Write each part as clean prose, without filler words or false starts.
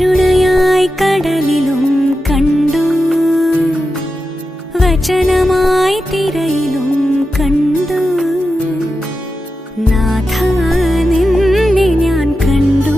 കരുണയായി കടലിലും കണ്ടു, വചനമായി തിരയിലും കണ്ടു. നാഥ നിന്നെ ഞാൻ കണ്ടു.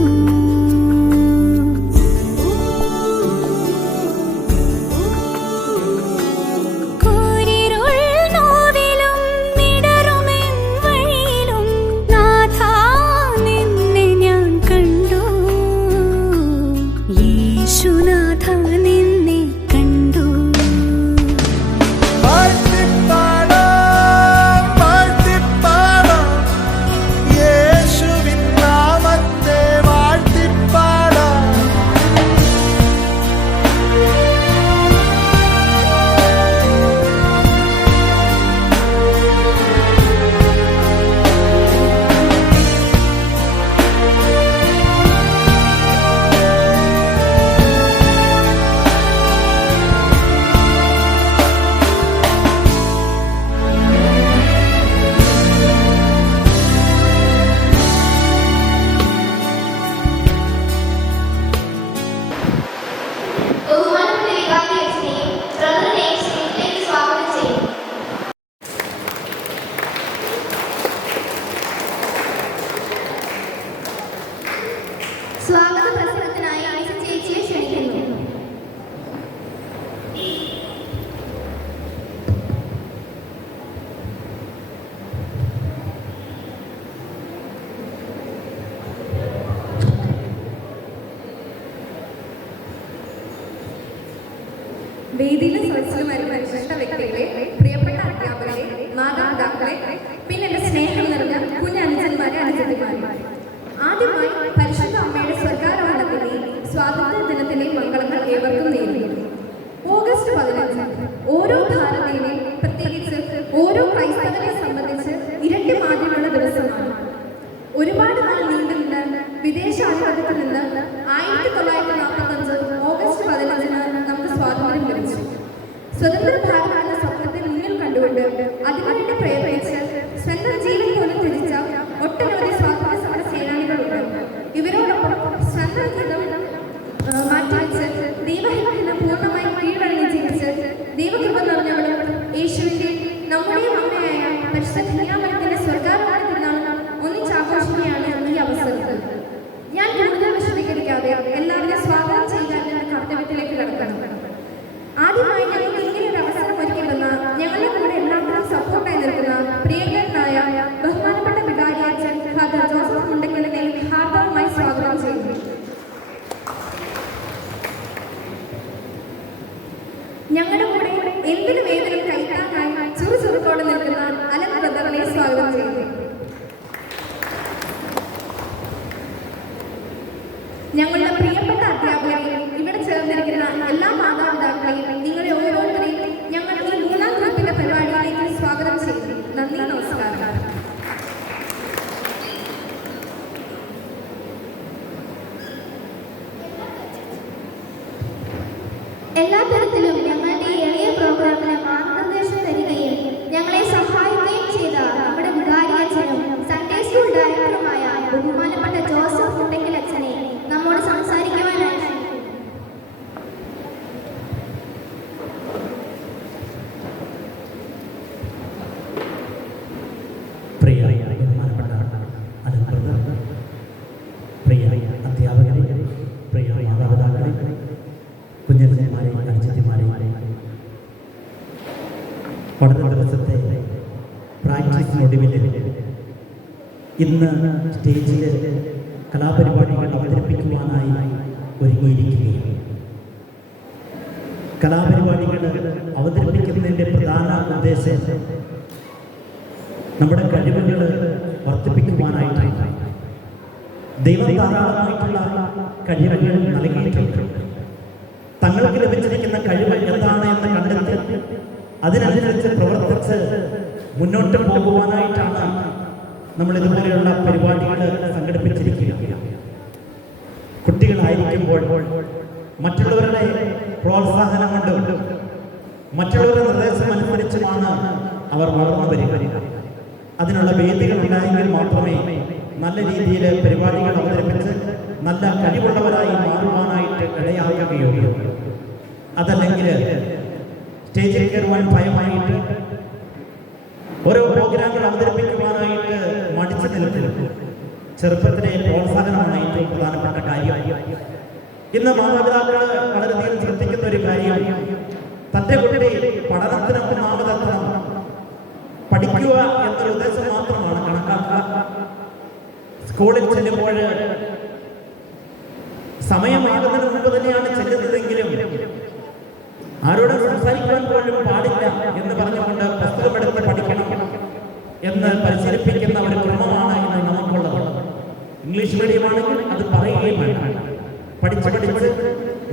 സ്വാഗത പ്രസംഗത്തിനായി ഐസ ചേച്ചിയെ ക്ഷണിക്കുന്നു. വേദിയിലെ സദസ്സിലുമായി പരിശിഷ്ട വ്യക്തികളെ, പ്രിയപ്പെട്ട അധ്യാപകരെ, മാതാപിതാക്കളെ, പിന്നെ എന്റെ സ്നേഹം നിറഞ്ഞ കുഞ്ഞനുജന്മാരെ, അനുജന്മാരെ, ആദ്യമായി പരിശുദ്ധ അമ്മയുടെ സ്വർഗാരോഹണത്തിന്റെ സ്വാതന്ത്ര്യ ദിനത്തിന്റെ മംഗളങ്ങൾ ഏവർക്കും നേരുന്നു. ഓഗസ്റ്റ് 15 ഓരോ ഭാരതീയനെ, പ്രത്യേകിച്ച് ഓരോ ക്രൈസ്തവനെ സംബന്ധിച്ച് ഇരട്ടി മാറ്റമുള്ള ദിവസമാണ്. ഒരുപാട് നാൾ നീണ്ടുനിന്ന് വിദേശാധിപത്യത്തിൽ നിന്ന് 1945 ഓഗസ്റ്റ് 15 നമുക്ക് സ്വാതന്ത്ര്യം ലഭിച്ചു. സ്വതന്ത്ര ഭാരത എന്ന സ്വപ്നത്തെ മുന്നിൽ കണ്ടുകൊണ്ട് അതിനുവേണ്ടി പ്രയത്നിച്ച് സ്വന്തം ജീവൻ പോലും ത്യജിച്ച ഒട്ടനവധി സ്വാതന്ത്ര്യ സമര സേനാനികളുണ്ട്. ഇവരോടൊപ്പം സ്വന്തം ജീവിതം മാറ്റിവെച്ച് ദൈവഹിതത്തിന് പൂർണ്ണമായി കീഴടങ്ങി ജീവിച്ച് ദൈവകൃപ നിറഞ്ഞവളും യേശുവിന്റെ നമ്മുടെയും അമ്മയായ പരിശുദ്ധ കന്യാമറിയത്തിന്റെ സ്വർഗാരോഹണ തിരുനാൾ ഒന്നിച്ചാഘോഷിക്കുകയാണ് ഈ അവസരത്തിൽ. ഞാൻ കൂടുതൽ വിശദീകരിക്കാതെ എല്ലാവരെയും സ്വാഗതം ചെയ്യാൻ എന്ന കർത്തവ്യത്തിലേക്ക് കടക്കണം. ആദ്യമായി ഞങ്ങൾക്ക് ഇങ്ങനെ ഒരു അവസരം ഒരുക്കിവന്ന ഞങ്ങളുടെ കൂടെ എല്ലാവരും സപ്പോർട്ടായി നിൽക്കുന്ന പ്രിയങ്കരനായ ബഹുമാനപ്പെട്ട വികാരിയച്ഛൻ ഫാദർ ജോസഫ് മുണ്ടക്കലിനെ ഹാർദവമായി സ്വാഗതം ചെയ്യുന്നു. ഞങ്ങളുടെ കൂടെ എന്തിനു വേദനയും കൈത്താങ്ങായി ചുറുചുറുക്കോടെ നിൽക്കുന്ന അലൻ ബ്രദറിനെ സ്വാഗതം ചെയ്യുന്നു. ഞങ്ങളുടെ പ്രിയപ്പെട്ട അധ്യാപകരെ, ഇവിടെ ചേർന്നിരിക്കുന്ന എല്ലാ മാതാപിതാക്കളെയും, നിങ്ങളെ ഓരോരുത്തരെയും ഞങ്ങൾ ഈ 3ാം ഗ്രൂപ്പിന്റെ പരിപാടിയിലേക്ക് സ്വാഗതം ചെയ്യുന്നു. നന്ദി, നമസ്കാരം. എല്ലാ തരത്തിലും ഞങ്ങളുടെ എളിയ പ്രോഗ്രാമിന് മാർഗനിർദ്ദേശം തരികയും ഞങ്ങളെ സഹായിക്കുകയും ചെയ്ത നമ്മുടെ വികാരിയച്ഛനും സൺഡേ സ്കൂൾ ഡയറക്ടറുമായ ബഹുമാനപ്പെട്ട ജോസഫ് മുണ്ടക്കൽ അച്ഛനെ നമ്മോട് സംസാരിക്കുവാനായി അധ്യാപകരെ, പ്രിയ മാതാപിതാക്കളെ, കുഞ്ഞന്മാരെ, അനുജന്മാരെ, പഠന ദിവസത്തെ പ്രാക്ടീസിനൊടുവിൽ ഇന്ന് സ്റ്റേജിൽ കലാപരിപാടികൾ അവതരിപ്പിക്കുവാനായി ഒരുങ്ങിയിരിക്കുകയാണ്. കലാപരിപാടികൾ അവതരിപ്പിക്കുന്നതിൻ്റെ പ്രധാന ഉദ്ദേശം നമ്മുടെ കഴിവുകൾ വർദ്ധിപ്പിക്കുവാനായിട്ടാണ്. ദൈവം ധാരാളമായിട്ടുള്ള കഴിവുകൾ നൽകിയിട്ടുണ്ട്. തങ്ങൾക്ക് ലഭിച്ചിരിക്കുന്ന കഴിവ് എന്താണ് എന്ന് കണ്ടെത്തി അതിനനുസരിച്ച് പ്രവർത്തിച്ച് മുന്നോട്ട് പോകുവാനായിട്ടാണ് നമ്മൾ ഇതുപോലെയുള്ള പരിപാടികൾ സംഘടിപ്പിച്ചിരിക്കുക. കുട്ടികളായിരിക്കുമ്പോൾ മറ്റുള്ളവരുടെ പ്രോത്സാഹനം കൊണ്ട്, മറ്റുള്ളവരുടെ നിർദ്ദേശം അനുസരിച്ചുമാണ് അവർ വളർന്നു വരിക. അതിനുള്ള വേദികൾ ഉണ്ടായെങ്കിൽ മാത്രമേ നല്ല രീതിയിൽ പരിപാടികൾ അവതരിപ്പിച്ച് നല്ല കഴിവുള്ളവരായി മാറുവാനായിട്ട് വരുവാനായിട്ട് ഇടയാക്കുകയുള്ളൂ. അതല്ലെങ്കിൽ സ്റ്റേജിൽ കയറുവാൻ ഭയമായിട്ട് ഓരോ പ്രോഗ്രാമുകൾ അവതരിപ്പിക്കുവാനായിട്ട് മടിച്ചു നിൽക്കും. ചെറുപ്പത്തിലെ പ്രോത്സാഹനമാണ് ഏറ്റവും പ്രധാനപ്പെട്ട കാര്യം. ഇന്ന് മാതാപിതാക്കൾ വളരെയധികം ശ്രദ്ധിക്കുന്ന ഒരു കാര്യം, തൻ്റെ കുട്ടി പഠനത്തിന് ഒന്നാമതെത്തണം, പഠിക്കുക എന്നൊരു ഉദ്ദേശം മാത്രമാണ് കണക്കാക്കുക. സ്കൂളിൽ ചെല്ലുമ്പോൾ സമയമാകുന്നതിന് മുമ്പ് തന്നെയാണ് ചെല്ലുന്നതെങ്കിലും ആരോടും സംസാരിക്കാൻ പോലും പാടില്ല എന്ന് പറഞ്ഞുകൊണ്ട് പുസ്തകമെടുത്ത് പഠിക്കണം എന്ന് പരിശീലിപ്പിക്കുന്ന ഒരു ക്രമമാണ് ഇന്ന് നമുക്കുള്ളത്. ഇംഗ്ലീഷ് മീഡിയമാണെങ്കിൽ അത് പറയുകയും വേണം. പഠിച്ച്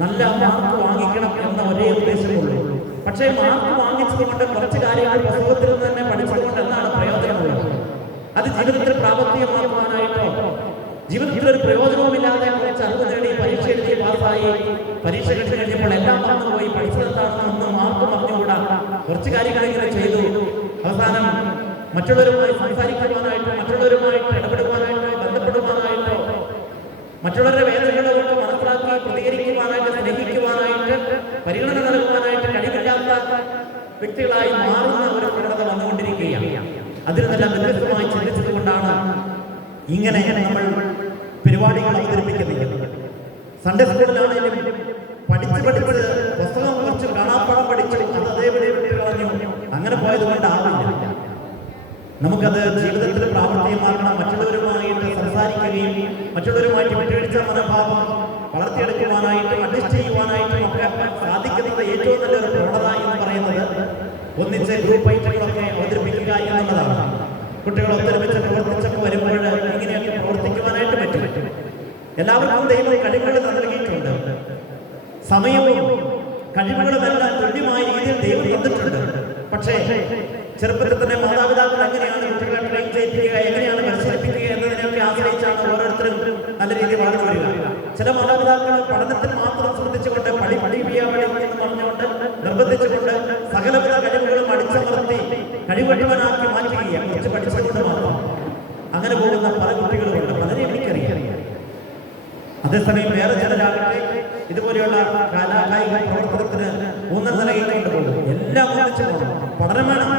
നല്ല മാർക്ക് വാങ്ങിക്കണം എന്ന ഒരേ ഉദ്ദേശമുള്ളൂ. പക്ഷേ മാർക്ക് വാങ്ങിച്ചതുകൊണ്ട് കുറച്ച് കാര്യങ്ങൾ പുസ്തകത്തിൽ നിന്ന് തന്നെ പഠിച്ചതുകൊണ്ട് എന്താണ് പ്രയോജനമുള്ളത്? അത് ജീവിതത്തിൽ പ്രാവർത്തികമാക്കുവാനായിട്ടോ ജീവിതത്തിൽ ഒരു പ്രയോജനവുമില്ലാതെ കുറച്ച് അറിവ് നേടി പരീക്ഷ എഴുതി പാസ്സായി പരീക്ഷ കഴിഞ്ഞപ്പോൾ എല്ലാം മറന്നുപോയി, പഠിച്ചതെന്താണെന്ന് ഒന്നും മാർക്കും അറിഞ്ഞുകൂടാ, കുറച്ച് കാര്യങ്ങളിങ്ങനെ ചെയ്തു. അവസാനം മറ്റുള്ളവരുമായി സംസാരിക്കുവാനായിട്ടോ മറ്റുള്ളവരുമായിട്ട് ഇടപെടുവാനായിട്ടോ ബന്ധപ്പെടുവാനായിട്ടോ മറ്റുള്ളവരുടെ വേദനകളൊക്കെ മനസ്സിലാക്കി പ്രതികരിക്കുവാനായിട്ട് സ്നേഹിക്കുവാനായിട്ട് പരിഗണന നൽകുവാനായിട്ട് കഴിവില്ലാത്ത വ്യക്തികളായി മാറുന്ന ഒരു പ്രവണത വന്നുകൊണ്ടിരിക്കുകയാണ്. അതിൽ നിന്നെല്ലാം വ്യത്യസ്തമായി ചിന്തിച്ചതുകൊണ്ടാണ് ഇങ്ങനെ നമ്മൾ പരിപാടികൾ അവതരിപ്പിക്കുന്നത്. സൺഡേ സ്കൂളിലാണെങ്കിലും പഠിച്ച് പുസ്തകം കുറച്ച് കാണാപ്പാടം പഠിച്ചു അത് അതേപടി വിട്ട് കളഞ്ഞു, അങ്ങനെ പോയതുകൊണ്ടാവില്ല. നമുക്കത് ജീവിതത്തിൽ പ്രാവർത്തികമാക്കണം. മറ്റുള്ളവരുമായിട്ട് സംസാരിക്കുകയും മറ്റുള്ളവരുമായിട്ട് വിട്ടുവീഴ്ച മനോഭാവം വളർത്തിയെടുക്കുവാനായിട്ടും അഡ്ജസ്റ്റ് ചെയ്യുവാനായിട്ടും ഒക്കെ സാധിക്കുന്നത് ഏറ്റവും നല്ലൊരു പ്രവണത എന്ന് പറയുന്നത് ഒന്നിച്ച് ഗ്രൂപ്പ് ഐറ്റങ്ങളൊക്കെ അവതരിപ്പിക്കുക എന്നുള്ളതാണ്. കുട്ടികൾ ഒത്തൊരുമിച്ച് പ്രവർത്തിച്ചൊക്കെ വരുമ്പോൾ ഇങ്ങനെയൊക്കെ പ്രവർത്തിക്കുവാനായിട്ട് പറ്റും. എല്ലാവർക്കും ദൈവം കഴിവുകൾ നൽകിയിട്ടുണ്ട്. സമയവും കഴിവുകളുമെല്ലാം തുല്യമായ രീതിയിൽ ദൈവം തന്നിട്ടുണ്ട്. പക്ഷേ ചെറുപ്പത്തിൽ തന്നെ മാതാപിതാക്കൾ എങ്ങനെയാണ് കുട്ടികളെ ട്രെയിൻ ചെയ്യിപ്പിക്കുക, എങ്ങനെയാണ് പരിശീലിപ്പിക്കുക എന്നതിനെയൊക്കെ ആശ്രയിച്ചാണ് ഓരോരുത്തരും നല്ല രീതിയിൽ വളർന്നു വരിക. ചില മാതാപിതാക്കൾ പഠനത്തിൽ മാത്രം ശ്രദ്ധിച്ചുകൊണ്ട് പഠിപ്പിക്കുക എന്ന് പറഞ്ഞുകൊണ്ട് നിർബന്ധിച്ചുകൊണ്ട് സകലവിധ കഴിവുകളും അടിച്ചമർത്തി കഴിവട്ടവനാക്കി മാറ്റുകയാണ്, കുറച്ച് പഠിച്ചുകൊണ്ട് മാത്രം. അങ്ങനെ പോകുന്ന പല കുട്ടികളുമുണ്ട്, പലരെയും എനിക്കറിയാം. അതേസമയം വേറെ ചിലരാകട്ടെ ഇതുപോലെയുള്ള കലാകായിക പ്രവർത്തനത്തിന് ഊന്നൽ നൽകിക്കൊണ്ട് പോകും. എല്ലാം ഒന്നിച്ചു പോകണം. പഠനം വേണം,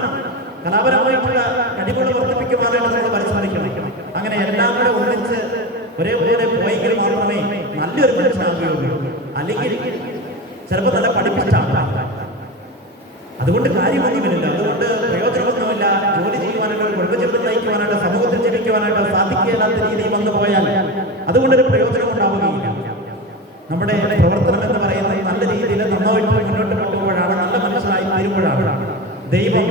കലാപരമായിട്ടുള്ള കഴിവുകൾ വർദ്ധിപ്പിക്കുവാനായിട്ട് നമ്മൾ പരിശ്രമിക്കണം. അങ്ങനെ എല്ലാം കൂടെ ഒന്നിച്ച് ഒരേപോലെ പോയെങ്കിൽ മാത്രമേ നല്ലൊരു മനുഷ്യനാകുകയുള്ളൂ. അല്ലെങ്കിൽ ചിലപ്പോൾ നല്ല പഠിപ്പിച്ചാണ്. അതുകൊണ്ട് കാര്യമൊന്നുമില്ല, അതുകൊണ്ട് പ്രയോജനമൊന്നുമില്ല. ജോലി ചെയ്യുവാനായിട്ടോ കുടുംബജീവിതം നയിക്കുവാനായിട്ടോ സമൂഹത്തിൽ ജീവിക്കുവാനായിട്ടോ സാധിക്കാത്ത രീതിയിൽ വന്നു പോയാൽ അതുകൊണ്ടൊരു പ്രയോജനം ഉണ്ടാവുകയില്ല. നമ്മുടെ പ്രവർത്തനം എന്ന് പറയുന്നത് നല്ല രീതിയിൽ നന്നായിട്ട് മുന്നോട്ട് പോകുമ്പോഴാണ്, നല്ല മനുഷ്യനായി തീരുമ്പോഴാണ്. ദൈവം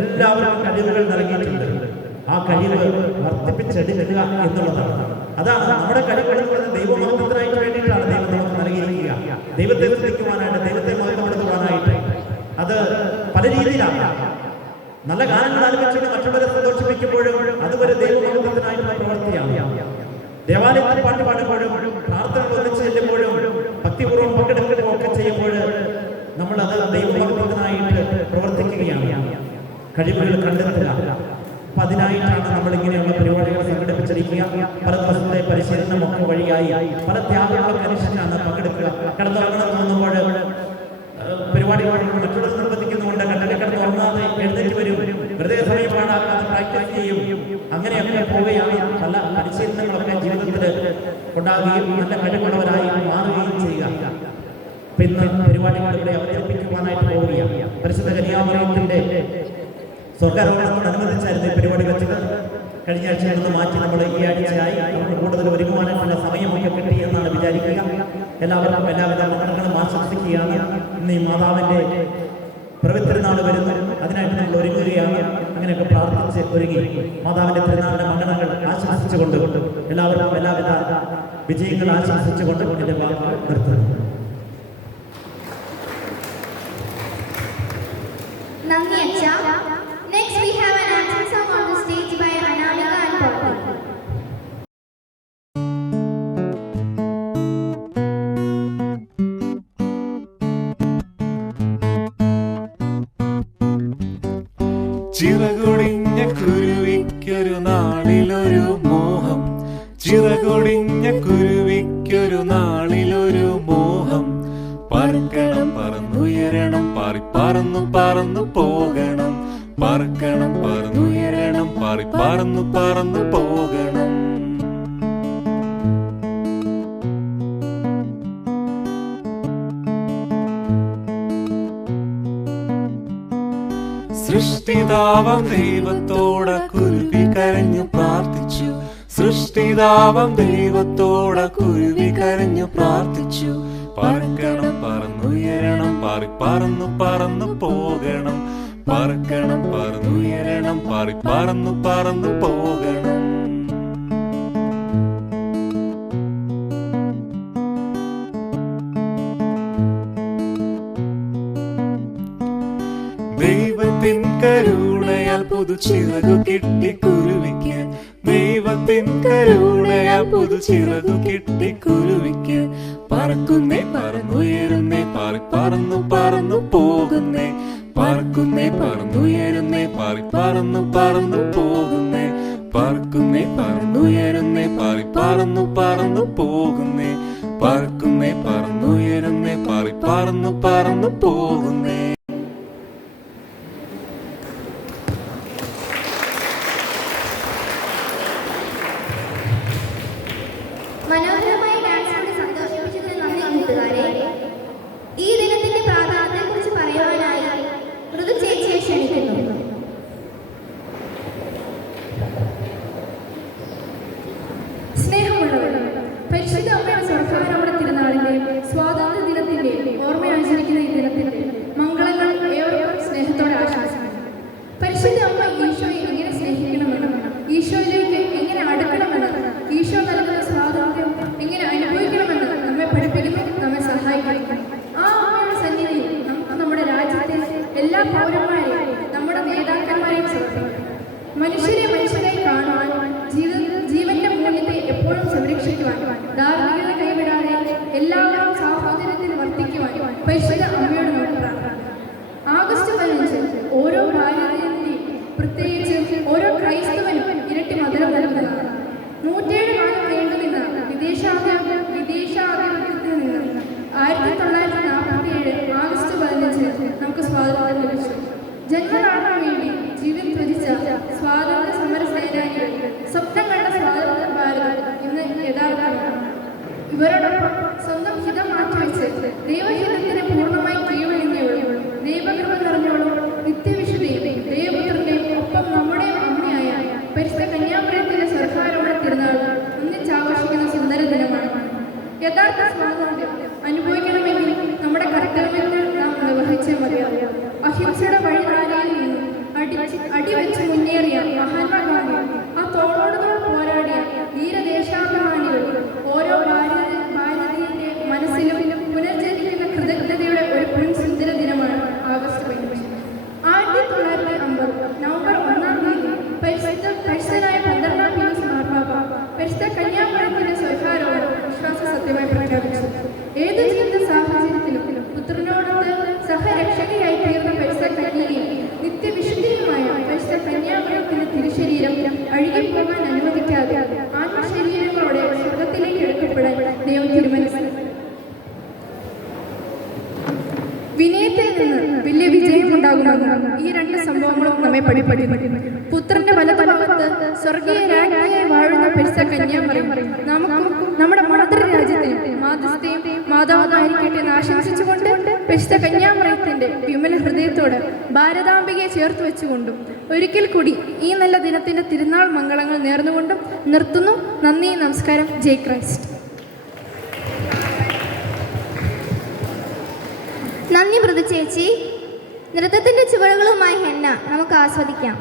എല്ലാവർക്കും കഴിവുകൾ നൽകിയിട്ടുണ്ട്. ആ കഴിവ് വർദ്ധിപ്പിച്ചെടുക്കുക എന്നുള്ളതാണ്. അതാണ് നമ്മുടെ കഴിവുകൾ എന്ന് പറയുന്നത്. ദൈവമഹത്വത്തിനായിട്ട് വേണ്ടിയിട്ടാണ് ദൈവം നമുക്ക് നൽകിയിരിക്കുക. ദൈവത്തെ ശ്രദ്ധിക്കുവാനായിട്ട്, ദൈവത്തെ മഹത്വപ്പെടുത്തുവാനായിട്ട്. അത് പല രീതിയിലാണ്. നല്ല ഗാനങ്ങൾ ആലപിച്ചുകൊണ്ട് മറ്റുള്ളവരെ സന്തോഷിപ്പിക്കുമ്പോഴും അതുവരെ ദൈവമഹത്വത്തിനായിട്ടുള്ള പ്രവൃത്തിയാണ്. ദേവാലയത്തിൽ പാട്ട് പാടുമ്പോഴും പ്രാർത്ഥനകൾ ഒന്നിച്ച് ചെല്ലുമ്പോഴും ഭക്തിപൂർവ്വം പങ്കെടുക്കുകയും ഒക്കെ ചെയ്യുമ്പോൾ നമ്മളത് ദൈവമഹത്വത്തിനായിട്ട് പ്രവർത്തിക്കുകയാണ്. കഴിവുകൾ കണ്ടെത്തുക. അപ്പൊ അതിനായിട്ടാണ് നമ്മളിങ്ങനെയുള്ള പരിപാടികൾ സംഘടിപ്പിച്ചിരിക്കുക. പല ദിവസത്തെ പരിശീലനമൊക്കെ വഴിയായി പല ത്യാഗങ്ങളൊക്കെ അനുഷ്ഠിച്ചാണ് പങ്കെടുക്കുക. കിടന്നുറങ്ങണം തോന്നുമ്പോൾ പരിപാടികളോട് മറ്റുള്ളവർ നിർബന്ധിക്കുന്നുണ്ട്. കിടന്നുറങ്ങാതെ എഴുന്നേറ്റ് വരും, വെറുതെ സമയം പാടാക്കാതെ പ്രാക്ടീസ് ചെയ്യും. അങ്ങനെയൊക്കെ പോവുകയാണ്. പല പരിശീലനങ്ങളൊക്കെ ജീവിതത്തിൽ ഉണ്ടാകുകയും നല്ല കഴിവുള്ളവരായി മാറുകയും ചെയ്യുക. ഇന്ന് പരിപാടികൾ ഇവിടെ അവതരിപ്പിക്കുവാനായിട്ട് പോവുകയാണ്. പരിശുദ്ധ കന്യാമറിയത്തിന്റെ സ്വർഗ്ഗാരോഹണത്തോടനുബന്ധിച്ചായിരുന്നു ഈ പരിപാടി വെച്ചത്. കഴിഞ്ഞ ആഴ്ചയിൽ നിന്ന് മാറ്റി നമ്മൾ ഈ ആഴ്ചയായി നമുക്ക് കൂടുതൽ ഒരുങ്ങുവാനായിട്ടുള്ള സമയമൊക്കെ കിട്ടി എന്നാണ് വിചാരിക്കുക. എല്ലാവർക്കും എല്ലാവിധ മംഗളങ്ങളും ആശംസിക്കുകയാണ്. ഇന്ന് ഈ മാതാവിന്റെ പ്രവിത്തിരുന്നാൾ വരുന്നു, അതിനായിട്ട് നമ്മൾ ഒരുങ്ങുകയാണ്. അങ്ങനെയൊക്കെ പ്രാർത്ഥിച്ച് ഒരുങ്ങി മാതാവിന്റെ തിരുനാളിന്റെ മംഗളങ്ങൾ ആശംസിച്ചുകൊണ്ട് എല്ലാവർക്കും എല്ലാവിധ വിജയങ്ങൾ ആശംസിച്ചുകൊണ്ട് എന്റെ വാക്കുകൾ നിർത്തുന്നു. നന്ദി അച്ഛ. Next we have an anthem song on the stage by Anamika and Poppy. ചിറകൊടിഞ്ഞ കുരുവിക്കൊരു നാളിലൊരു മോഹം, ചിറകൊടിഞ്ഞ കുരുവിക്കൊരു നാളിലൊരു മോഹം. പറന്നു പറന്നു പോകണം. പറക്കണം പറന്നുയരണം പറന്നു പറന്നു പോകണം. സൃഷ്ടിതാവം ദൈവത്തോട കുരുവി കരഞ്ഞു പ്രാർത്ഥിച്ചു. സൃഷ്ടിതാവം ദൈവത്തോട കുരുവി കരഞ്ഞു പ്രാർത്ഥിച്ചു. പറക്കണം പറന്നുയരണം പറന്നു പറന്നു പോകണം. പറക്കണം പറന്നുയരണം പറന്നു പറന്നു പോകണം. ദൈവത്തിൻ കരുണയാൽ പുതുച്ചിറകു കിട്ടി കുരുവിക്ക്. ദൈവത്തിൻ കരുണയാൽ പുതുച്ചിറകു കിട്ടി കുരുവിക്ക്. പറക്കുന്നേ പറന്നുയരുന്നേ പറന്നു പറന്നു പോകുന്നേ. പറക്കുന്നേ പറന്നുയരുന്നേ പറന്നു പറന്നു പോകുന്നേ. പറക്കുന്നേ പറന്നുയരുന്നേ പറന്നു പറന്നു പോകുന്നേ. പറക്കുന്നേ പറന്നുയരുന്നേ പറന്നു പറന്നു പോകുന്നേ. മനോഹരമായ ഡാൻസ് കൊണ്ട് സന്തോഷിപ്പിച്ചതിന് നന്ദി കൂട്ടുകാരെ. ഈ ദിനത്തിന്റെ പ്രാധാന്യത്തെക്കുറിച്ച് പറയുവാനായി മൃദു ചേച്ചിയെ ക്ഷണിക്കുന്നു. സ്നേഹമുള്ളവർ, പരിശുദ്ധ അമ്മയുടെ സ്വർഗ്ഗാരോഹണ തിരുനാളിന്റെ സ്വാതന്ത്ര്യ ദിനത്തിന്റെ ഓർമ്മ ആചരിക്കുന്ന ഈ ദിനത്തിന്റെ മംഗളങ്ങൾ ഏവർക്കും സ്നേഹത്തോടെ ആശംസിക്കുന്നു. പരിശുദ്ധ അമ്മ ഈശോയെ എങ്ങനെ സ്നേഹിക്കണമെന്നും ഈശോയിലേക്ക് എങ്ങനെ അടുക്കണമെന്നും ഈശോ നൽകുന്ന സ്വാതന്ത്ര്യം എങ്ങനെ അനുഭവിക്കണമെന്ന് നമ്മെ പഠിപ്പിക്കുന്നു, നമ്മെ സഹായിക്കുന്നു. ആ അമ്മയുടെ സന്നിധിയിൽ നമുക്ക് നമ്മുടെ രാജ്യത്തെ എല്ലാ പൗരന്മാരെയും നമ്മുടെ നേതാക്കന്മാരെയും സമർപ്പിക്കും. മനുഷ്യരെ മനുഷ്യരായി കാണുവാൻ, ജീവന്റെ മൂല്യത്തെ എപ്പോഴും സംരക്ഷിക്കുവാൻ, ധാർമ്മികത കൈവിടാതെ എല്ലാവരും സാഹോദര്യത്തിൽ വർദ്ധിക്കുവാൻ പരിശുദ്ധ അമ്മയോട് നമുക്ക് പ്രാർത്ഥിക്കാം. ആഗസ്റ്റ് 15 ഓരോ ഭാരതീയന്റെയും, പ്രത്യേകിച്ച് ഓരോ ക്രൈസ്തവനും ഇരട്ടി മധുരം നൽകുന്നതാണ്. 107 കാലം നീണ്ടുനിന്ന വിദേശാധിപത്യത്തിൽ നിന്ന് 1947 ആഗസ്റ്റ് 15 നമുക്ക് സ്വാതന്ത്ര്യം ലഭിച്ചു. ജന്മനാടിനു വേണ്ടി ജീവൻ ത്യജിച്ച സ്വാതന്ത്ര്യ സമര സേനാനികൾ സ്വപ്നം കണ്ട സ്വാതന്ത്ര്യ ഭാരതം ഇന്ന് യഥാർത്ഥമാണ്. ഇവരോടൊപ്പം സ്വന്തം ഹിതം മാറ്റിവെച്ച് ദൈവഹിതത്തിന് പൂർണ്ണമായി കീഴ്വഴങ്ങിയവളും ദൈവകൃപ നിറഞ്ഞവളും നിത്യവിശുദ്ധയും ദൈവപുത്രന്റെയും ഒപ്പം നമ്മുടെയും അമ്മയായ പരിശുദ്ധ കന്യാമറിയത്തിന്റെ സ്വർഗ്ഗാരോഹണ തിരുനാൾ ഒന്നിച്ചാഘോഷിക്കുന്ന സുന്ദര ദിനമാണ്. യഥാർത്ഥ സ്വാതന്ത്ര്യം അനുഭവിക്കണമെങ്കിൽ നമ്മുടെ കർത്തവ്യങ്ങൾ നാം നിർവഹിച്ചേ മതിയാവും. അഹിംസയുടെ വഴിധാരയിൽ നിന്ന് അടിവെച്ച് മുന്നേറിയ മഹാത്മാഗാന്ധി, ആ തോളോടുതോൾ പോരാടിയ ധീരദേശാഭിമാനികൾ, ഓരോ ഭാരതീയന്റെ മനസ്സിലും പുനർജനിക്കുന്ന കൃതജ്ഞതയുടെ ഒരു പുൻസുന്ദര ദിനമാണ് ആഗസ്റ്റ് 15. 1950 നവംബർ 1-ാം തീയതി പരിശുദ്ധനായ 12-ാം പീയൂസ് മാർപ്പാപ്പ പരിശുദ്ധ കന്യാമറിയത്തിന്റെ സ്വർഗ്ഗാരോഹണം വിശ്വാസ സത്യമായി പ്രഖ്യാപിച്ചു. ഏതു ജീവിത സാഹചര്യത്തിലും പുത്രനോടൊത്ത് സഹരക്ഷകയായി തീർന്ന പരിശുദ്ധ കന്യകയും നിത്യവിശുദ്ധിയുമായ പരിശുദ്ധ കന്യാമറിയത്തിന്റെ തിരുശരീരം അഴുകിപ്പോകാൻ അനുവദിക്കാതെ ആത്മശരീരങ്ങളോടെ സ്വർഗത്തിലേക്ക് എടുക്കപ്പെടാൻ ദൈവം തീരുമാനിച്ചു. വിനയത്തിൽ നിന്ന് വലിയ വിജയമുണ്ടാകുമെന്ന് ഈ രണ്ട് സംഭവങ്ങളും നമ്മെ പഠിപ്പിക്കുന്നു. പുത്രന്റെ വലതുഭാഗത്ത് സ്വർഗീയ രാജ്ഞിയായി വാഴുന്ന പരിശുദ്ധ കന്യാമറിയം നമുക്കും നമ്മുടെ മാതൃരാജ്യത്തിനും മാതൃത്തെയും മാതാവുമായിരിക്കട്ടെ എന്ന് ആശംസിച്ചുകൊണ്ട് പരിശുദ്ധ കന്യാമറിയത്തിന്റെ വിമല ഹൃദയത്തോട് ഭാരതാംബികയെ ചേർത്ത് വെച്ചുകൊണ്ടും ഒരിക്കൽ കൂടി ഈ നല്ല ദിനത്തിന്റെ തിരുനാൾ മംഗളങ്ങൾ നേർന്നുകൊണ്ടും നിർത്തുന്നു. നന്ദി, നമസ്കാരം. ജയ് ക്രൈസ്റ്റ്. നന്ദി മൃദു ചേച്ചി. നൃത്തത്തിന്റെ ചുവടുകളുമായി ഹെന്ന നമുക്ക് ആസ്വദിക്കാം.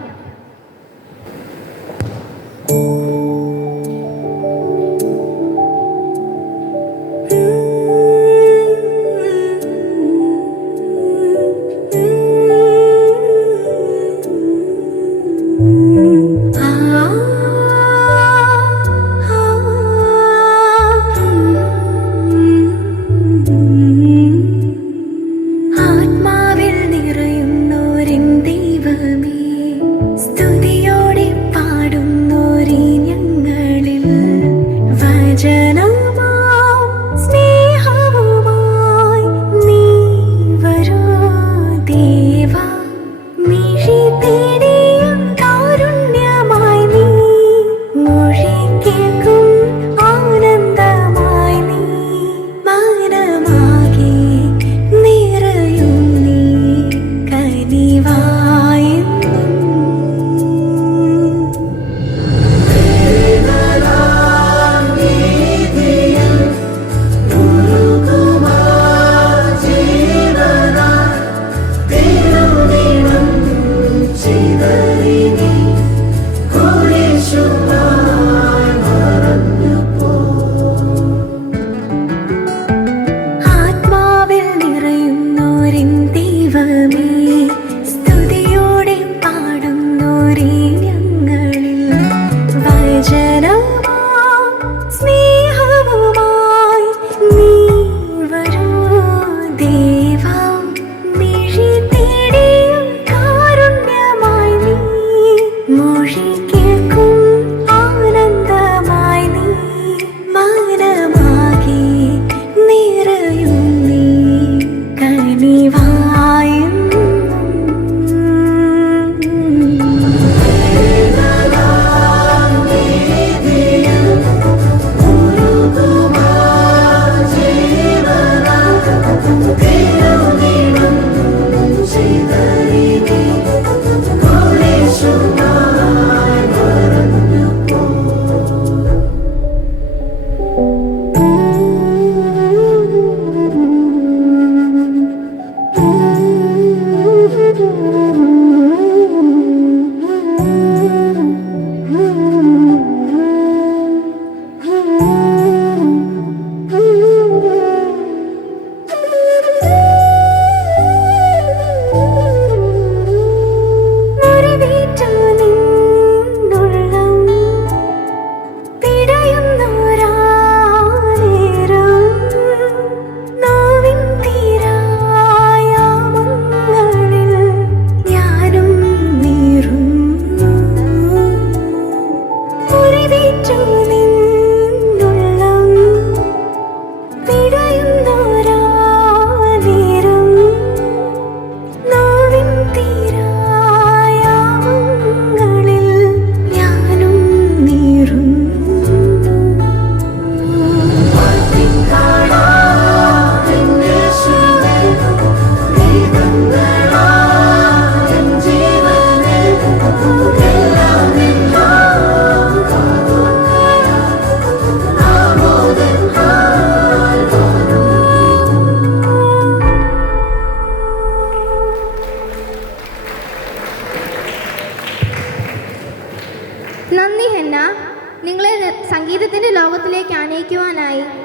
ആത്മാവിൽ നിറയുന്നോരെൻ ദൈവമേ,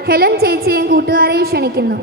ഹെലൻ ചേച്ചിയെയും കൂട്ടുകാരെയും ക്ഷണിക്കുന്നു.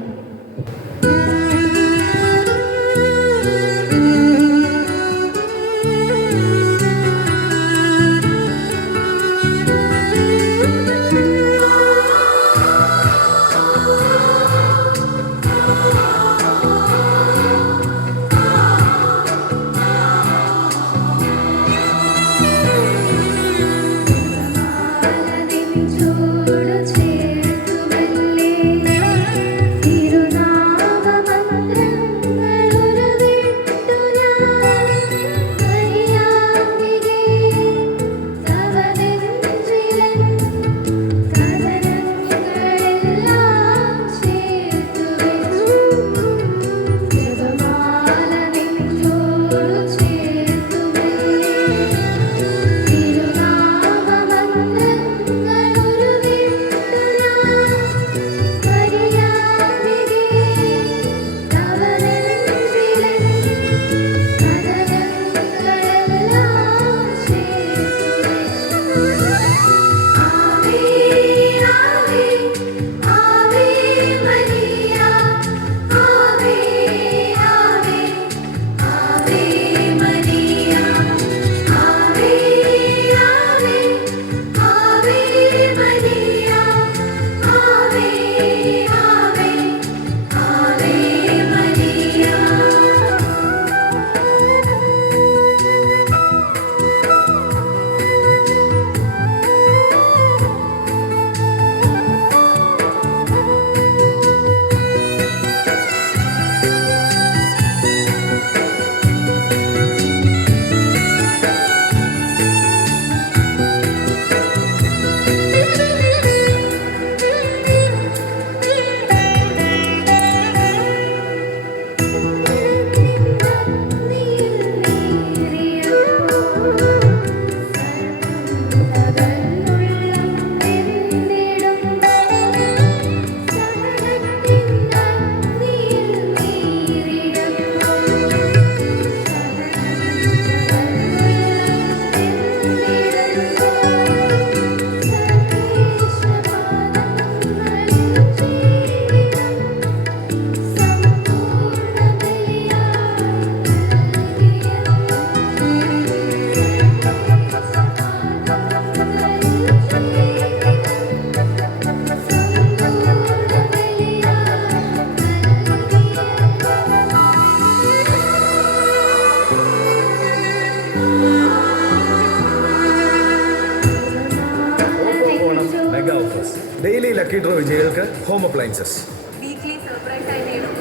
ഡെയിലി ലക്കി ഡ്രോ വിജയികൾക്ക് ഹോം അപ്ലയൻസസ്. വീക്ക്ലി സർപ്രൈസ് ആയി നേടും.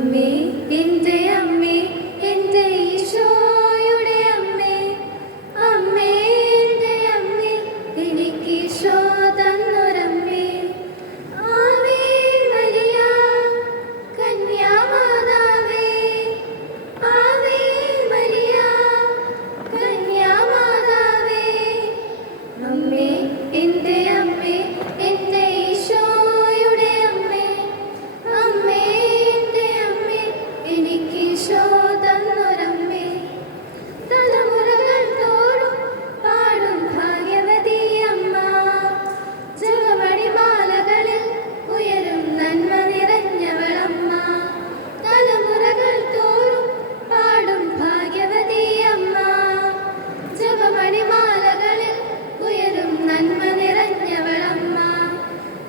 അമ്മേ എൻ്റെ അമ്മേ എൻ്റെ ഈശോയുടെ അമ്മേ, അമ്മേ എൻ്റെ അമ്മേ എനിക്ക് ഈശോ തന്നൊരമ്മേ. ആവേ മരിയ കന്യാമാതാവേ, ആവേ മരിയ കന്യാമാതാവേ, അമ്മേ എൻ്റെ അമ്മേ എൻ്റെ ഈശോയുടെ അമ്മേ, അമ്മേ എൻ്റെ അമ്മേ എനിക്ക് ഈശോ തന്നൊരമ്മേ. തലമുറകൾ തോറും പാടും ഭാഗ്യവതി അമ്മ, ജപമണിമാലകളിൽ ഉയരും നന്മ നിറഞ്ഞവളമ്മ. തലമുറകൾ തോറും പാടും ഭാഗ്യവതി അമ്മ, ജപമണിമാലകളിൽ ഉയരും നന്മ നിറഞ്ഞവളമ്മ.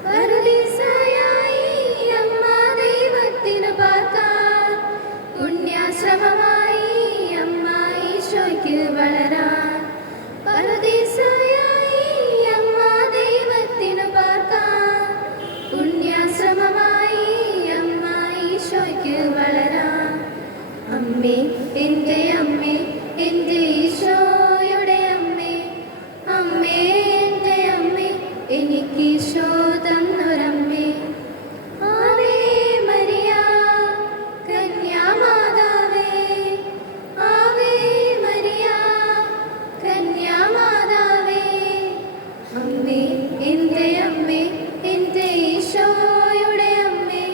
പറുദീസയായി അമ്മ ദൈവത്തിനു പാർക്കാൻ, പുണ്യാശ്രമമായി അമ്മ ഈശോയ്ക്ക് വളരാൻ. പറുദീസയായി അമ്മ ദൈവത്തിനു പാർക്കാൻ, പുണ്യാശ്രമമായി അമ്മ ഈശോയ്ക്ക് വളരാൻ. അമ്മേ എൻ്റെ അമ്മേ എൻ്റെ ഈശോയുടെ അമ്മേ, അമ്മേ എൻ്റെ അമ്മേ എനിക്ക് ഈശോ തന്നൊരമ്മേ. ആവേ മരിയ കന്യാമാതാവേ, ആവേ മരിയ കന്യാമാതാവേ, അമ്മേ എൻ്റെ അമ്മേ എൻ്റെ ഈശോയുടെ അമ്മേ,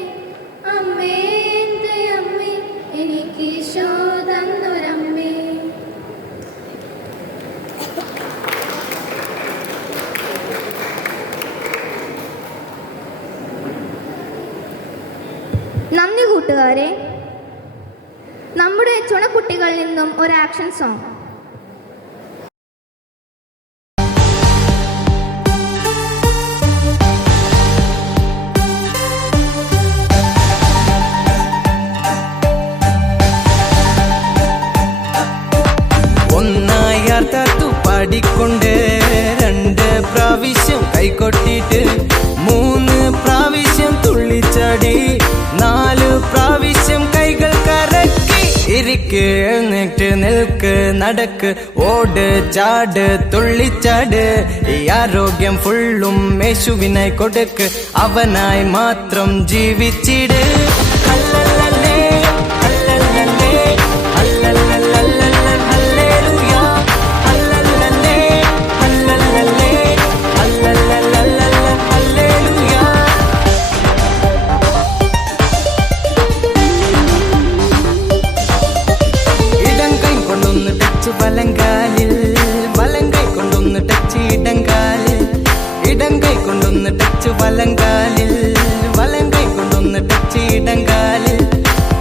അമ്മേ എൻ്റെ അമ്മേ എനിക്ക് ഈശോ തന്നൊരമ്മേ. നന്ദി കൂട്ടുകാരെ. നമ്മുടെ ചുണക്കുട്ടികളിൽ നിന്നും ഒരു ആക്ഷൻ സോങ്. ഒന്നായർത്തു പാടിക്കൊണ്ട് 2 പ്രാവശ്യം കൈകൊട്ടിട്ട് 3 പ്രാവശ്യം തുള്ളിച്ചാടി 4 പ്രാവശ്യം കൈകൾ കറക്കി ഇരിക്ക് എഴുന്നേറ്റ് നിൽക്ക് നടക്ക് ഓട് ചാട് തുള്ളിച്ചാട് ഈ ആരോഗ്യം ഫുള്ളും യേശുവിനായി കൊടുക്ക് അവനായി മാത്രം ജീവിച്ചിട്. അല്ലല്ലല്ലേ അല്ലല്ലല്ലേ അല്ലല്ലല്ലല്ല ഹല്ലേലൂയ അല്ലല്ലല്ലേ അല്ലല്ലല്ലേ അല്ലല്ലല്ലല്ല ഹല്ലേലൂയ. ഇടം കൈ കൊണ്ടൊന്ന് ടച്ച് വലങ്കാലിൽ, വലം കൈ കൊണ്ടൊന്ന് ടച്ച് ഇടങ്കാലിൽ, ഇടം കൈ കൊണ്ടൊന്ന് ടച്ച് വലങ്കാലിൽ, വലം കൈ കൊണ്ടൊന്ന് ടച്ച് ഇടങ്കാലിൽ.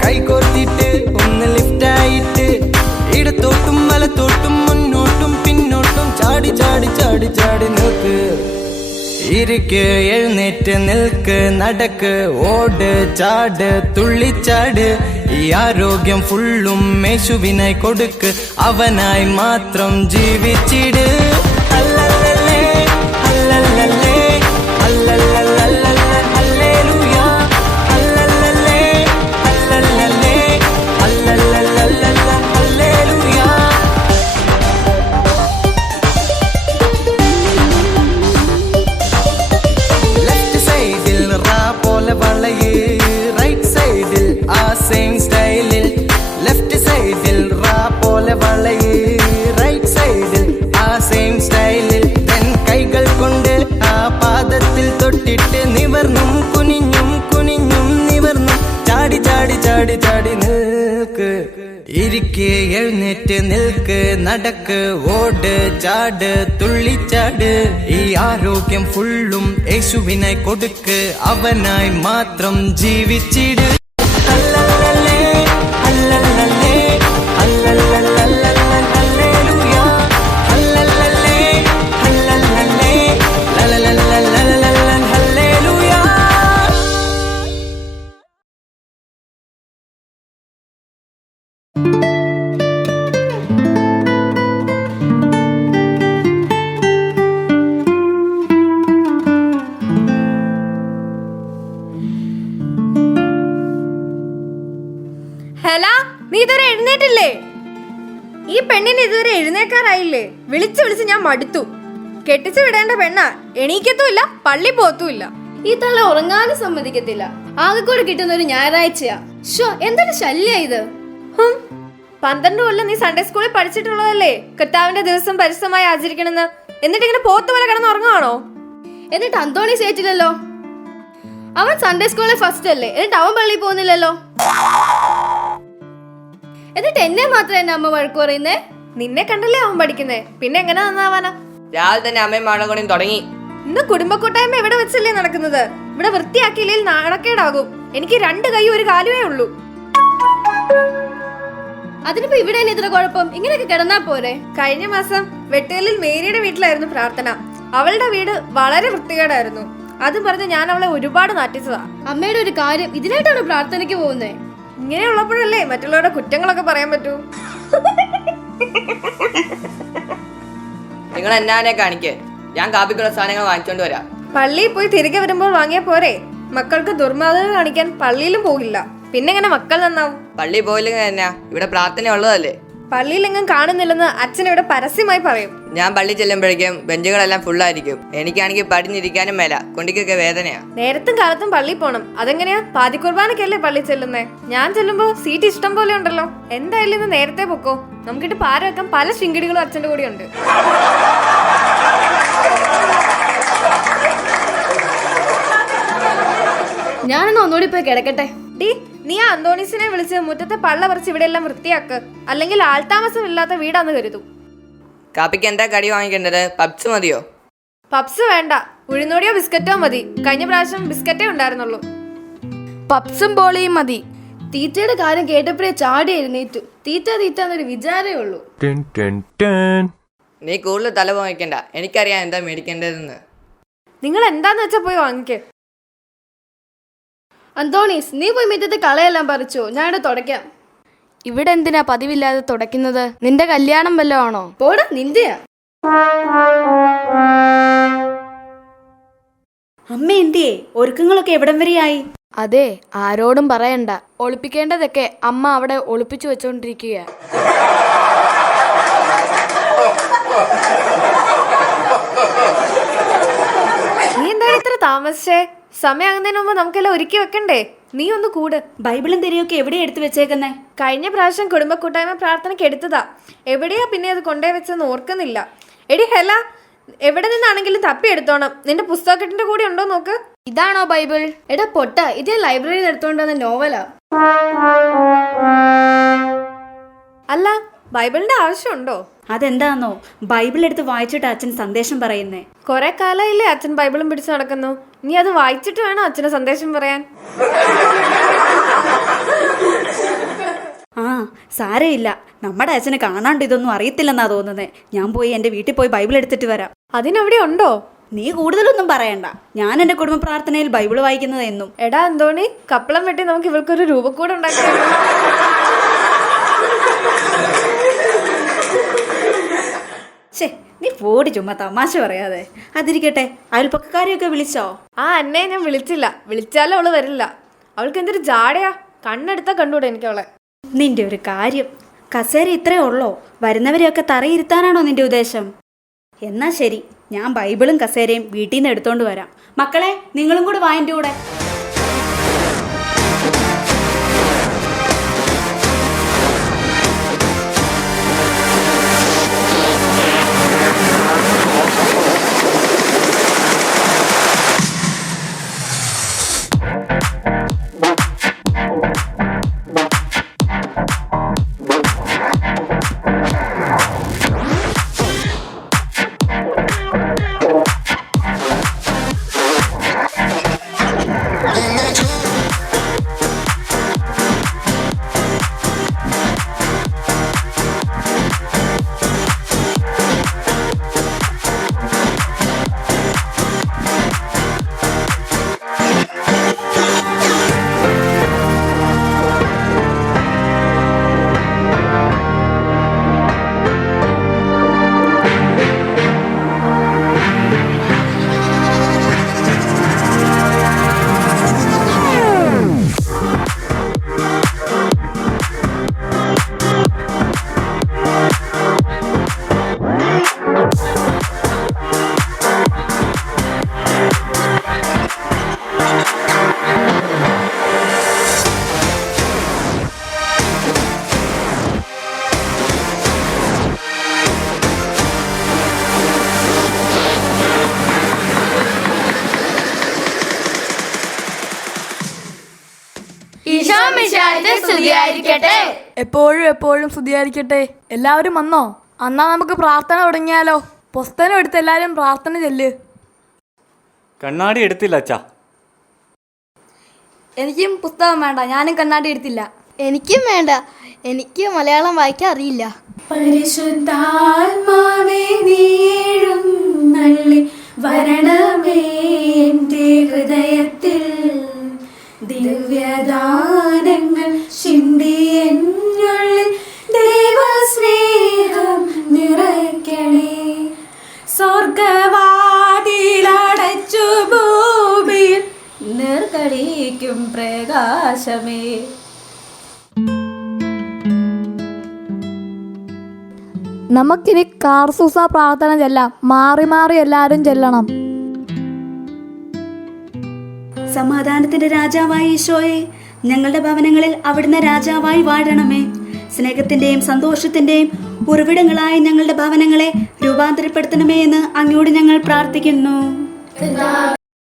കൈ കോർത്തിട്ട് ഒന്ന് ലിഫ്റ്റായിട്ട് ഇടത്തോട്ടും വലത്തോട്ടും മുന്നോട്ടും പിന്നോട്ടും ചാടി ചാടി ചാടി ചാടി നിൽക്ക്. ഇരിക്ക് എഴുന്നേറ്റ് നിൽക്ക് നടക്ക് ഓട് ചാട് തുള്ളിച്ചാട് ഈ ആരോഗ്യം ഫുള്ളും യേശുവിനായി കൊടുക്ക് അവനായി മാത്രം ജീവിച്ചിട്. അല്ലല്ലല്ലേ അല്ലല്ലല്ലേ അല്ലല്ലല്ലല്ല ഹല്ലേലൂയ അല്ലല്ലല്ലേ അല്ലല്ലല്ലേ അല്ലല്ലല്ലല്ല ഹല്ലേലൂയ. ലെഫ്റ്റ് സൈഡിൽ റാ പോലെ വളയ്, റൈറ്റ് സൈഡിൽ ആ സെയിം സ്റ്റൈലിൽ. ലെഫ്റ്റ് സൈഡിൽ റാ പോലെ വളയ്, റൈറ്റ് സൈഡിൽ ആ സെയിം സ്റ്റൈലിൽ. കൈകൾ കൊണ്ട് ആ പാദത്തിൽ തൊട്ടിട്ട് നിവർന്നും കുനിഞ്ഞും കുനിഞ്ഞും നിവർന്നും ചാടി ചാടി ചാടി ചാടി നിൽക്ക്. ഇരിക്ക് എഴുന്നേറ്റ് നിൽക്ക് നടക്ക് ഓട് ചാട് തുള്ളിച്ചാട് ഈ ആരോഗ്യം ഫുള്ളും യേശുവിനായി കൊടുക്ക് അവനായി മാത്രം ജീവിച്ചിട്. അല്ലല്ലല്ലേ അല്ലല്ലല്ലേ അല്ലല്ലല്ലല്ല ഹല്ലേലൂയ അല്ലല്ലല്ലേ അല്ലല്ലല്ലേ ലലലലലലല ഹല്ലേലൂയ. ഹലാ, നീ ഇതുവരെ എഴുന്നേറ്റില്ലേ? ഈ പെണ്ണിന് ഇതുവരെ എഴുന്നേക്കാറായില്ലേ? വിളിച്ചു വിളിച്ച് ഞാൻ മടുത്തു. കെട്ടിച്ചു വിടേണ്ട പെണ്ണ, എണീക്കത്തുമില്ല, പള്ളി പോത്തുമില്ല. ഈ തള്ള ഉറങ്ങാനും സമ്മതിക്കത്തില്ല. ആകെ കൂടെ കിട്ടുന്ന ഒരു ഞായറാഴ്ചയാ. എന്തൊരു ശല്യ ഇത്. 12 കൊല്ലം നീ സൺഡേ സ്കൂളിൽ പഠിച്ചിട്ടുള്ളതല്ലേ കർത്താവിന്റെ ദിവസം പരിശുദ്ധമായി ആചരിക്കണമെന്ന്. എന്നിട്ട് ഇങ്ങനെ പോത്ത് പോലെ കിടന്ന് ഉറങ്ങുവാണോ? എന്നിട്ട് അന്തോണീസ് ഏറ്റില്ലല്ലോ. അവൻ സൺഡേ സ്കൂളിലെ ഫസ്റ്റ് അല്ലേ? എന്നിട്ട് അവൻ പള്ളിയിൽ പോകുന്നില്ലല്ലോ. എന്നിട്ട് എന്നെ മാത്രം എന്നെ അമ്മ വഴക്ക് പറയുന്നേ? നിന്നെ കണ്ടല്ലേ അവൻ പഠിക്കുന്നേ, പിന്നെ എങ്ങനെ നന്നാവാനാ? രാവിലെ തന്നെ അമ്മയും മഴകൊണ്ടും തുടങ്ങി. ഇന്ന് കുടുംബക്കൂട്ടായ്മ ഇവിടെ വെച്ചല്ലേ നടക്കുന്നത്. ഇവിടെ വൃത്തിയാക്കിയില്ലെങ്കിൽ നാണക്കേടാകും. എനിക്ക് 2 കൈയും 1 കാലുമേ ഉള്ളൂ. അതിനിപ്പോ ഇവിടെ ഇത്ര കുഴപ്പം? ഇങ്ങനെയൊക്കെ കിടന്നാ പോരെ? കഴിഞ്ഞ മാസം വെട്ടേലിൽ മേരിയുടെ വീട്ടിലായിരുന്നു പ്രാർത്ഥന. അവളുടെ വീട് വളരെ വൃത്തികേടായിരുന്നു. അതും പറഞ്ഞ് ഞാൻ അവളെ ഒരുപാട് നാട്ടിച്ചതാ. അമ്മയുടെ ഒരു കാര്യം, ഇതിനായിട്ടാണ് പ്രാർത്ഥനയ്ക്ക് പോകുന്നേ? ഇങ്ങനെയുള്ളപ്പോഴല്ലേ മറ്റുള്ളവരുടെ കുറ്റങ്ങളൊക്കെ പറയാൻ പറ്റൂ. നിങ്ങൾ എന്നാനെ കാണിക്കേ, ഞാൻ കാപ്പിക്കുള്ള സാധനങ്ങൾ വാങ്ങിച്ചോണ്ട് വരാം. പള്ളിയിൽ പോയി തിരികെ വരുമ്പോൾ വാങ്ങിയാ പോരെ? മക്കൾക്ക് ദുർമാർഗ്ഗം കാണിക്കാൻ പള്ളിയിലും പോകില്ല, പിന്നെ എങ്ങനെ മക്കൾ നന്നാവും? പള്ളി പോയില്ലെങ്കിൽ എന്നാ, ഇവിടെ പ്രാർത്ഥന ഉള്ളതല്ലേ. പള്ളിയിലെങ്ങും കാണുന്നില്ലെന്ന് അച്ഛൻ ഇവിടെ പരസ്യമായി പറയും. ഞാൻ പള്ളി ചെല്ലുമ്പോഴേക്കും ബെഞ്ചുകളെല്ലാം ഫുള്ളായിരിക്കും. എനിക്കാണെങ്കിൽ പടിഞ്ഞിരിക്കാനും മേല, കൊണ്ടിക്കൊക്കെ വേദനയാ. നേരത്തും കാലത്തും പള്ളിയിൽ പോണം. അതെങ്ങനെയാ? പാതി കുർബാനക്കല്ലേ പള്ളി ചെല്ലുന്നേ. ഞാൻ ചെല്ലുമ്പോ സീറ്റ് ഇഷ്ടം പോലെ ഉണ്ടല്ലോ. എന്തായാലും ഇന്ന് നേരത്തെ പൊക്കോ. നമുക്കിട്ട് പാര വെക്കാൻ പല ശിങ്കിടികളും അച്ഛന്റെ കൂടെ ഉണ്ട്. ഞാനെന്നാ ഒന്നുകൂടി പോയി കിടക്കട്ടെ. ഡി, നീ ആ അന്തോണീസിനെ വിളിച്ച് മുറ്റത്തെ പള്ള പറിച്ച് ഇവിടെ എല്ലാം വൃത്തിയാക്ക്. അല്ലെങ്കിൽ ആൾതാമസം ഇല്ലാത്ത വീടാന്ന് കരുതും. കാപ്പിക്ക് എന്താ കടി വാങ്ങിക്കേണ്ടത്? പപ്സ് മതിയോ? പപ്സ് വേണ്ട, ഉഴുന്നോടിയോ ബിസ്ക്കറ്റോ മതി. കഴിഞ്ഞ പ്രാവശ്യം ബിസ്ക്കറ്റേ ഉണ്ടായിരുന്നുള്ളൂ. പപ്സും ബോളിയും മതി. തീറ്റയുടെ കാര്യം കേട്ടപ്പോഴേ ചാടി എഴുന്നേറ്റു. തീറ്റ എന്നൊരു വിചാരേ ഉള്ളൂ. നീ കൂടുതൽ തല വാങ്ങിക്കണ്ട, എനിക്കറിയാം എന്താ മേടിക്കേണ്ടതെന്ന്. നിങ്ങൾ എന്താന്ന് വെച്ചാ പോയി വാങ്ങിക്കേ. അന്തോണീസ്, നീ പോയി മുറ്റത്തെ കളയെല്ലാം പറിച്ചോ? ഞാനിവിടെ തുടയ്ക്കാം. ഇവിടെ എന്തിനാ പതിവില്ലാതെ തുടയ്ക്കുന്നത്? നിന്റെ കല്യാണം വല്ലതും ആണോ? പോടാ, നിന്റെയാ. അമ്മ എന്തിയേ? ഒരുക്കങ്ങളൊക്കെ എവിടം വരെയായി? അതെ, ആരോടും പറയണ്ട. ഒളിപ്പിക്കേണ്ടതൊക്കെ അമ്മ അവിടെ ഒളിപ്പിച്ചു വെച്ചോണ്ടിരിക്കുക. നീ എന്താണ് ഇത്ര താമസിച്ചേ? സമയമാകുന്നതിന് മുമ്പ് നമുക്കെല്ലാം ഒരുക്കി വെക്കണ്ടേ? നീ ഒന്ന് കൂട്. ബൈബിളും തിരിയൊക്കെ എവിടെയാ എടുത്തു വെച്ചേക്കുന്നേ? കഴിഞ്ഞ പ്രാവശ്യം കുടുംബ കൂട്ടായ്മ പ്രാർത്ഥനയ്ക്ക് എടുത്തതാ. എവിടെയാ പിന്നെ അത് കൊണ്ടേ വെച്ചെന്ന് ഓർക്കുന്നില്ല. എടി ഹെല, എവിടെ നിന്നാണെങ്കിലും തപ്പി എടുത്തോണം. നിന്റെ പുസ്തകത്തിന്റെ കൂടെ ഉണ്ടോ നോക്ക്. ഇതാണോ ബൈബിൾ? എടാ പൊട്ട, ഇത് ഞാൻ ലൈബ്രറിയിൽ എടുത്തോണ്ട് വന്ന നോവലാ. അല്ല, ബൈബിളിന്റെ ആവശ്യമുണ്ടോ? അതെന്താന്നോ, ബൈബിൾ എടുത്ത് വായിച്ചിട്ട് അച്ഛൻ സന്ദേശം പറയുന്നേ. കുറെ കാലമായില്ലേ അച്ഛൻ ബൈബിളും പിടിച്ചു നടക്കുന്നു. നീ അത് വായിച്ചിട്ട് വേണം അച്ഛന് സന്ദേശം പറയാൻ. ആ, സാരമില്ല. നമ്മുടെ അച്ഛന് കാണാണ്ട് ഇതൊന്നും അറിയത്തില്ലെന്നാ തോന്നുന്നേ. ഞാൻ പോയി എന്റെ വീട്ടിൽ പോയി ബൈബിൾ എടുത്തിട്ട് വരാം. അതിനവിടെ ഉണ്ടോ? നീ കൂടുതലൊന്നും പറയണ്ട. ഞാൻ എന്റെ കുടുംബ പ്രാർത്ഥനയിൽ ബൈബിൾ വായിക്കുന്നത് എന്നും. എടാ അന്തോണി, കപ്പളം വെട്ടി നമുക്ക് ഇവൾക്കൊരു രൂപക്കൂടെ ഉണ്ടാക്കിയാലോ? ശേ, നീ പോടി, ചുമ്മാ തമാശ പറയാതെ. അതിരിക്കട്ടെ, അയൽപ്പക്കാരെയൊക്കെ വിളിച്ചോ? ആ, എന്നെ ഞാൻ വിളിച്ചില്ല. വിളിച്ചാലും അവള് വരില്ല. അവൾക്ക് എന്തൊരു ജാടയാ. കണ്ണെടുത്താ കണ്ടൂടെ എനിക്ക് അവളെ. നിന്റെ ഒരു കാര്യം, കസേര ഇത്രേ ഉള്ളോ? വരുന്നവരെയൊക്കെ തറയിരുത്താനാണോ നിന്റെ ഉദ്ദേശം? എന്നാ ശരി, ഞാൻ ബൈബിളും കസേരയും വീട്ടിൽ നിന്ന് എടുത്തോണ്ട് വരാം. മക്കളെ, നിങ്ങളും കൂടെ വായന്റെ കൂടെ. സ്തുതിയായിരിക്കട്ടെ. എപ്പോഴും എപ്പോഴും സ്തുതിയായിരിക്കട്ടെ. എല്ലാവരും വന്നോ? എന്നാ നമുക്ക് പ്രാർത്ഥന തുടങ്ങിയാലോ? പുസ്തകം എടുത്ത് എല്ലാവരും പ്രാർത്ഥന ചെല്ല്. കണ്ണാടി എടുത്തില്ല അച്ഛാ. എനിക്കും പുസ്തകം വേണ്ട, ഞാനും കണ്ണാടി എടുത്തില്ല. എനിക്കും വേണ്ട, എനിക്ക് മലയാളം വായിക്കാൻ അറിയില്ല. പരിശുദ്ധാത്മാവേ നീഴുന്നള്ളി വരണമേ എൻ്റെ ഹൃദയത്തിൽ, ദിവ്യദാനങ്ങൾ ചിന്തി എന്നുള്ളിൽ ദൈവസ്നേഹം നിറയ്ക്കണേ. സ്വർഗവാതിലടച്ചു ഭൂമിയിൽ നിർക്കടിക്കും പ്രകാശമേ. നമുക്കിനി കാർസൂസ പ്രാർത്ഥന ചെല്ലാം. മാറി മാറി എല്ലാവരും ചെല്ലണം. സമാധാനത്തിന്റെ രാജാവായി ഈശോയെ, ഞങ്ങളുടെ ഭവനങ്ങളിൽ അവിടുന്ന് രാജാവായി വാഴണമേ. സ്നേഹത്തിന്റെയും സന്തോഷത്തിന്റെയും ഉറവിടങ്ങളായി ഞങ്ങളുടെ ഭവനങ്ങളെ രൂപാന്തരപ്പെടുത്തണമേ എന്ന് അങ്ങയോട് ഞങ്ങൾ പ്രാർത്ഥിക്കുന്നു.